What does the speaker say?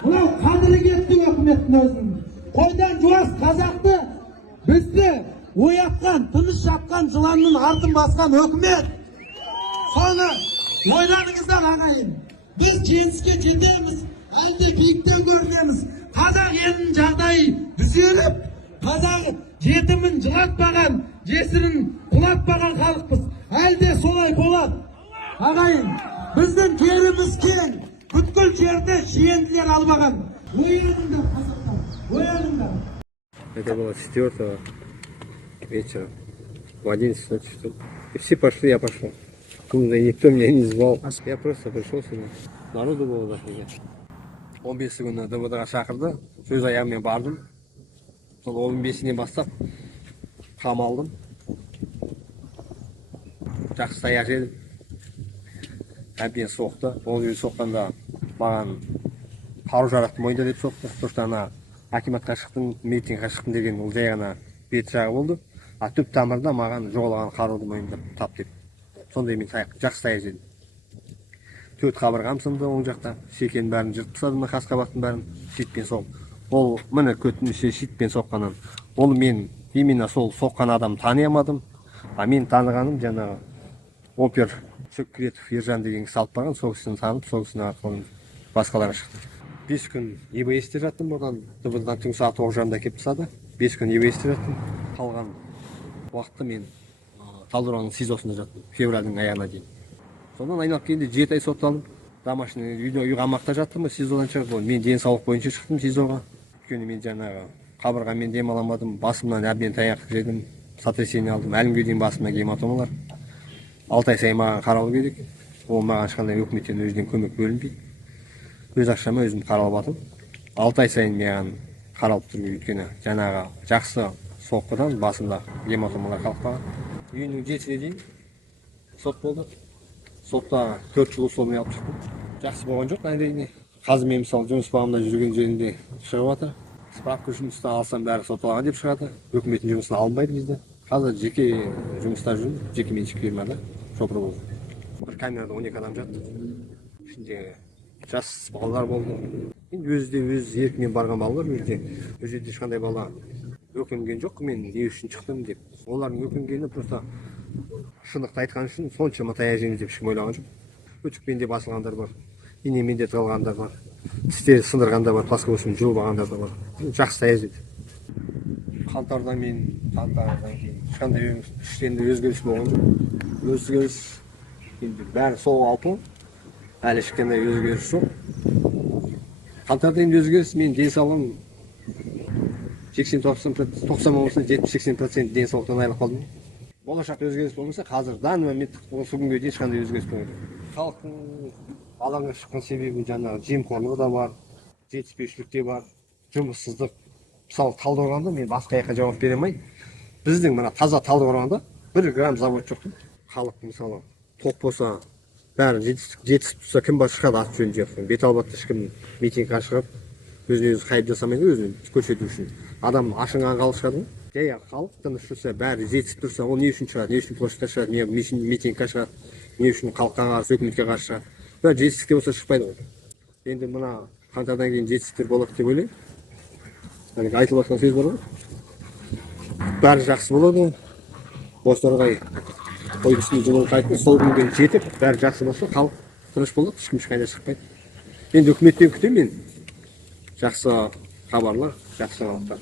Mынау қадірі кетті өкіметтің өзінің. Қойдан жуас қазақты бізді оятқан, тыныш жатқан жыланның артын басқан өкімет. Соны ойланыңыздар ағайын. Біз жеңіске жетеміз, әлде биіктен көрінеміз. Қазақ елінің жағдайы түзеліп, қазақ жетімін жылатпаған, жесірін құлатпаған халықпыз. Әлде солай болады. Ағайын, біздің жеріміз кең, бүткіл жерді шиенділер албаған. Ояныңдар, қазақтар, ояныңдар. Это было 4 вечера, в 11 ночи, что ли. И все пошли, я пошел. Никто меня не звал. Я просто пришел сюда. Народу было дофига. 15 күні ДВД-ға шақырды. Сөз аяғымен бардым. Сол 15-іне бастап қамалдым. Жақсы таяқ жедім. Әбден соқты. Ол жерде соққанда маған қару-жарақты мойында деп соқты. Соштан акиматқа шықтым, митингқа шықтым деген ол жай ғана бет жағы болды. А түп тамырда маған жоғалған қаруды мойындап тап деп. Сондай мен жақсы таяқ жедім. 4 қабырғам сынды оң жақта. Шекенің бәрін жыртып тастадым, қас қабаттың бәрін шитпен соғып. Ол міне көтінше шитпен соққаннан. Ол мен именно сол соққан адам тани алмадым. А мен танығаным жаңағы опер Сөккіретов Ержан деген кісі алып барған, сол кісіні танып, сол кісінің арқылы басқаларға шықты. 5 күн ЕБС-те жаттым, одан ДВД-дан түнгі сағат 9:30-да келіп тастады. 5 күн ЕБС-те жаттым. Қалған уақытты мен Талдықорғанның СИЗОсында жаттым, февральдың аяғына дейін. Сондан айналып келгенде 7 ай сотталдым. Домашний үй қамақта жаттым, СИЗОдан шығып, мен денсаулық бойынша шықтым СИЗОға. Өйткені мен жаңағы қабырғаммен дем ала алмадым, басымнан әбден таяқ жедім, сотрясение алдым. Әлімге дейін басымда гематомалар. 6 ай сайын маған қаралу керек. Ол маған ешқандай өкіметтен өзінен көмек бөлінбейді. Өз ақшама өзім қаралып жатырмын. 6 ай сайын маған қаралып тұр, өйткені жаңағы жақсы соққыдан басымда гематомалар қалып қалған. Үйінің 7-сіне дейін сот болды. Сотта 4 жыл условный алып шықтым. Жақсы болған жоқ, әрине. Қазір мен мысалы жұмыс бағымда жүрген жерінде шығып жатыр. Справка жұмыста алсам бәрі сотталған деп шығады. Өкіметтің жұмысына алынбайды бізді. Қазір жеке жұмыста жүрмін, жеке меншік фирмада шопыр болды. Бір камерада 12 адам жатты. Ішінде жас балалар болды. Енді өз еркімен барған балалар, ол жерде ешқандай бала өкінген жоқ, мен не үшін шықтым деп. Олардың өкінгені просто шындықты айтқан үшін соншама таяқ жейміз деп ешкім ойлаған жоқ. Өтікпенде басылғандар бар, инеменде тығылғандар бар, тістері сындырғандар бар, плоскостын жұлбағандар да бар. Жақсы таяқ жеді. Қаңтардан кейін ешқандай ішінде өзгеріс болған жоқ. Өзгеріс енді бәрі сол алпы, әлі ешқандай өзгеріс жоқ. Қаңтарда енді өзгеріс, мен денсаулығым 90 болса 70-80% денсаулықтан айырылып қалдым. Болашақта өзгеріс болмаса, қазір дан момент осы күнге дейін ешқандай өзгеріс болмайды. Халықтың алаңға шыққан себебі жаңағы жемқорлығы да бар, жетіспеушілік те бар, жұмыссыздық. Мысалы Талдықорғанда мен басқа жаққа жауап бере алмаймын. Біздің мына таза Талдықорғанда 1 грамм завод жоқ. Халық мысалы тоқ болса, бәрі жетістік тұрса, кім бар шығады ат жөнін жеп. Беталбатта ешкім митингқа шығып, өзін-өзі хайп жасамайды, өзін көрсету үшін. Адам ашынған халық шығады. Жай халық тыныш тұрса, бәрі жетістік тұрса, ол не үшін шығады, не үшін площадьқа шығады, не үшін митингқа шығады, не үшін халыққа қарсы, өкіметке қарсы шығады. Бәрі жетістікте болса шықпайды ғой. Енді мына қаңтардан кейін жетістіктер болады деп ойлаймын. Айтылып жатқан сөз бар ғой. Бәрі жақсы болады. Бозторғай қой үстіне жылы қайтты, сол күнге жетіп, бәрі жақсы болса, халық тыныш болады, ешкім ешқайда шықпайды. Енді үкіметтен күтемін мен. Жақсы хабарлар, жақсы жаңалықтар.